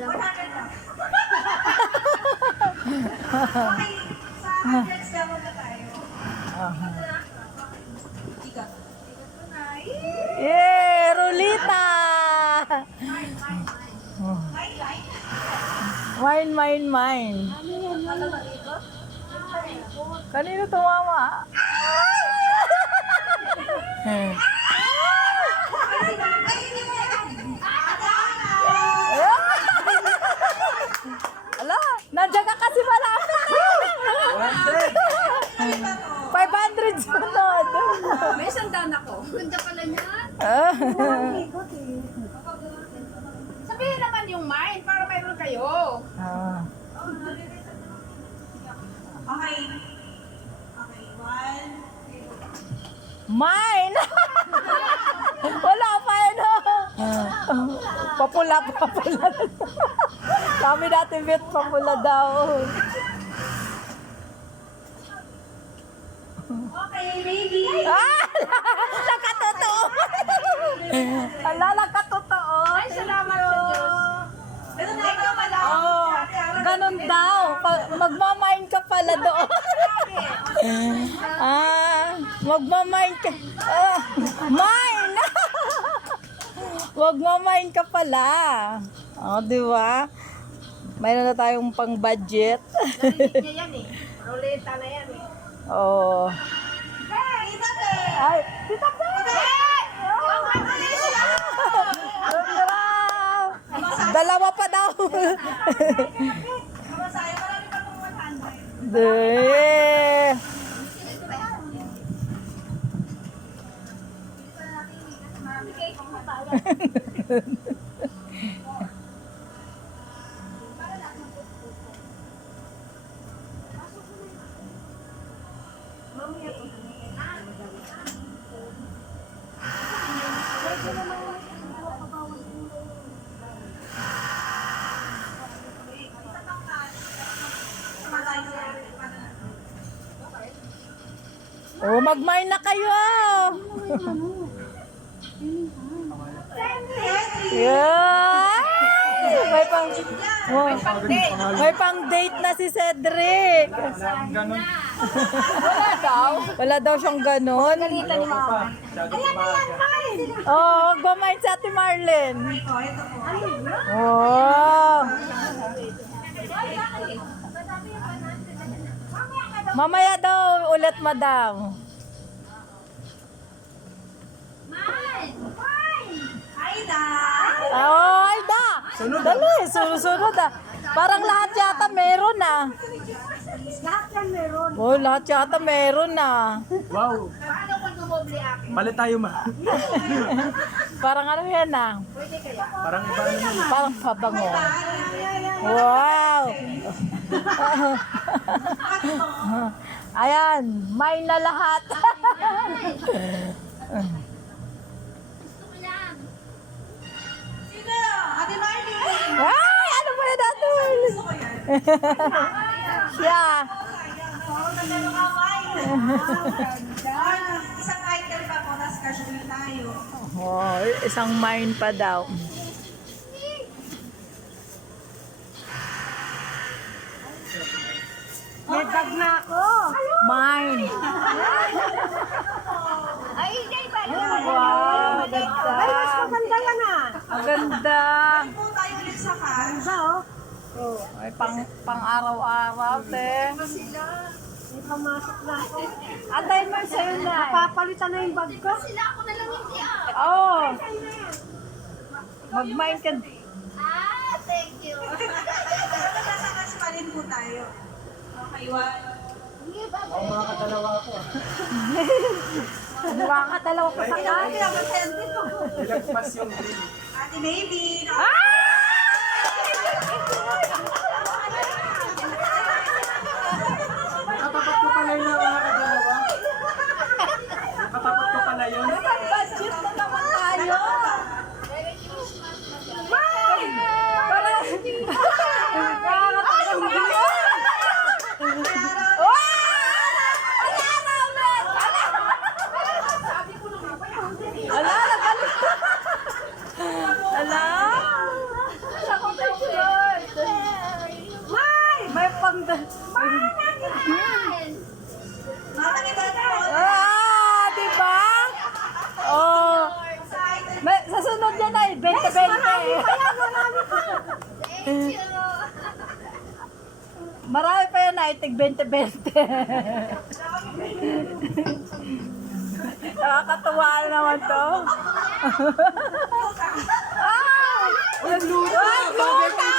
Okay, sa hundreds demo na tayo. Ikat. Ikat ko na. Yeah, Rolita! Mine. Kanino tumama? Ala, nandiyan ka kasi malapit. 500 sunod. May sandaan ako. Ganda pala niyan. Sabihin naman yung mine para mayroon kayo. Okay. Okay, one. Mine! Wala pa yun. Papula. Kami natin bet papula daw. Okay, baby. Nakatotoo. Nakatotoo. Ay, salamat sa Diyos. Ganun na ikaw pala. Ganun daw. Magmamain ka pala doon. Magmamain ka. Mine! Magmamain ka pala. Di ba? Mayroon na tayong pang-budget. Narinig niya yan eh. Roleta na yan eh. Oh. Hey, Tita Pe! Ay, Tita Pe! Dalawa pa daw. Masaya, marami pa pong 100. De. Oh, mag-mine na kayo. Yeah! May pang date na si Cedric. Wala daw siyang ganun. Oh, magmamine si Ate Marlene. Oh. Mamaya daw ulit, madam. Aida! Oh, Aida! Dali, sunod ah. Parang lahat yata meron ah. Lahat yan meron. Oh, lahat yata meron ah. Wow! Paano kung dumoble akin? Palit tayo ma. Parang ano yan ah. Pwede kaya? Parang iba naman. Parang pabango. Wow! Ayan, may na lahat. Sino? Ate Marley! Ay, ano ba yun natin? Siya. Isang item pa po, nas casual tayo. Oh, isang mine pa daw. May bag na ako. Mine. Ay, hindi ba? Wow, ganda. Ay, mas maganda yan ah. Ang ganda. Po tayo ulit sa cars. Ay, pang araw-araw, te. Sila. May pamasok na ako. Atay mo sa'yo na. Papalitan na yung bag ko. Sila ako na lang hindi ah. Oh. Mag-mine ka. Ah, thank you. Nasa cars pa rin po tayo. Okay, one. Makakadalawa ako. Makakadalaw ka sa Ay, naman sente ko. Ilagpas yung grill. Ate baby. Nakatapat ko pala yun na makakadalawa. Nakatapat ko pala yun. budget na naman tayo. Ala, Matangin po. Ah, di ba? Oh. May, sa sunod yan ay 20-20. Marami pa yan ay tig 20-20. Nakakatuwa naman to. Ah! Luta! Bagay kay mama!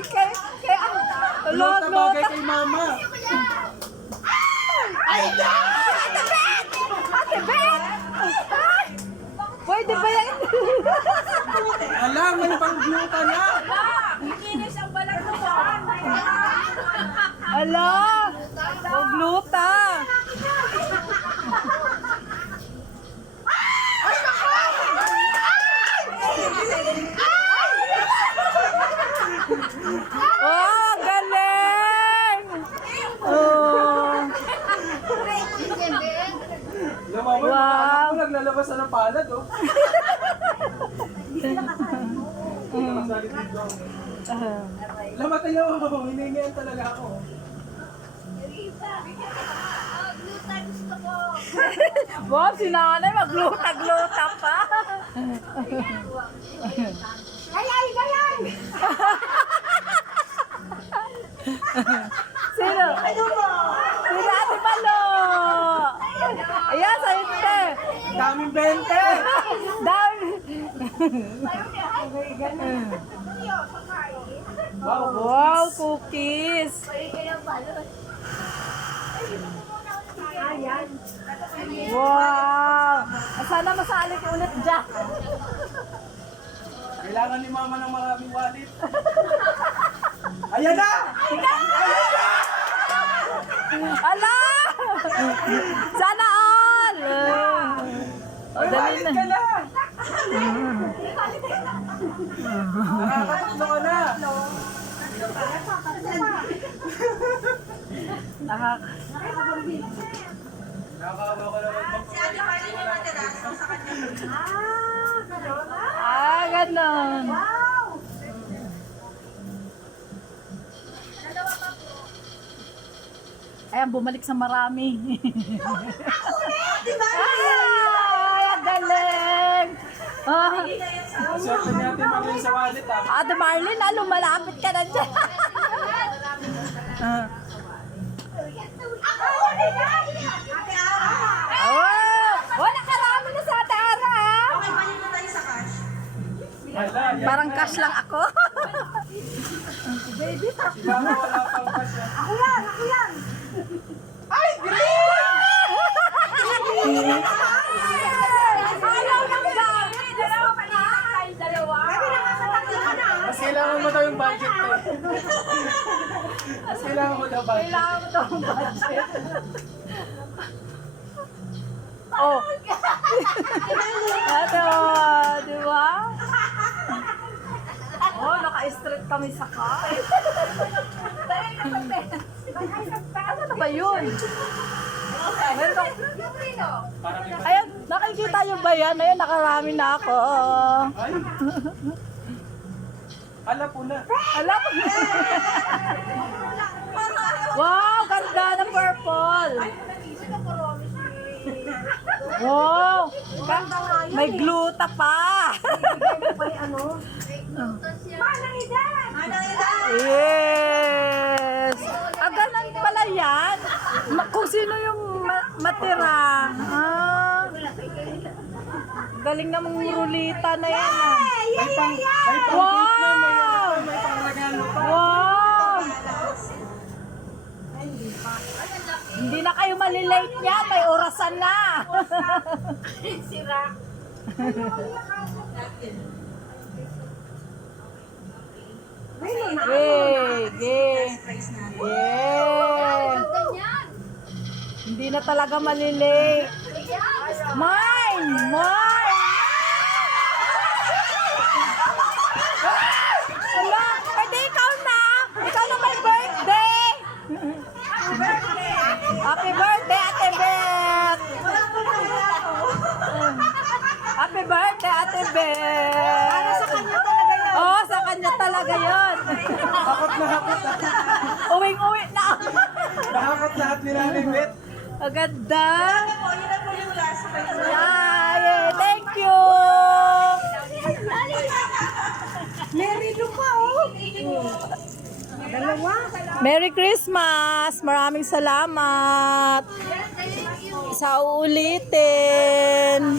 Kaya, Luta bagay kay mama! Ate Bet! Pwede ba yan? Alam, may pang-gluta na! Ala! Magluta! Oh, galing! Oh. Lumaway, Wow. mga anak ko naglalabas na ng palad, oh. Nakasalit dito. Lamatay ako, hiningihan talaga ako. Bob, si nanay magluta-gluta pa. Sino? Sino Ate Palo? Ayan, sa ite. Daming 20! Dami. Wow, Wow, cookies. Wow. Sana masali ko ulit dyan. kailangan ni mama ng maraming wallet. Ayan na! Ala! Sana all! O, May dali wallet ka na. na! Nakakatlo ka na! Nakakawa ka naman. Si Ate Marlene yung matiraso sa kanya. Ganon. Ayan, bumalik sa marami. Ay, ang galing! Ah, Swerte ni Ate Marlene sa wallet, ah. Ate Marlene, lumalapit ka na dyan. Ah. Ate Ara! Oh, wala karami na sa Ate Ara. Okay, balik na tayo sa cash. Hala, yan Parang na. cash lang ako. Baby, Si mama wala pang cash, ah. Ako yan! ay, green! Ayaw ng dami. Dalawa pa na. Dalawa. Mas kailangan mo daw yung budget, eh. Mas kailangan mo daw budget. Kailangan mo daw ang budget. Oh. Ito, di ba? Oh, naka-straight kami sa car. Ano na ba yun? Meron- Parang iba. Ayun, nakikita yung ba yan? Ayun, nakarami na ako. Ay! Hala po na. Alam mo? Wow, ganda ng purple. Wow, may gluta pa. Yes. Ganun pala yan. Kung sino yung matira. Galing namang rulita na yan. May pang cake na, may pang regalo pa. Wow! Hindi na kayo malilate niyan, may orasan na. Sira. Hindi na talaga malilate. Mine! Mine! Ala, pwede ikaw na! Ikaw na may birthday! Happy birthday, Ate Beth! Happy birthday, Ate Beth! Para sa kanya talaga yun. Oo, sa kanya talaga yun. Hakot na hakot. Uwing-uwi na. Nakakot lahat nila ni Bet. Ang ganda. Yun na po yung last question. Yay! Thank you! Mary Luca, oh. Dalawa. Merry Christmas! Maraming salamat! Sa uulitin!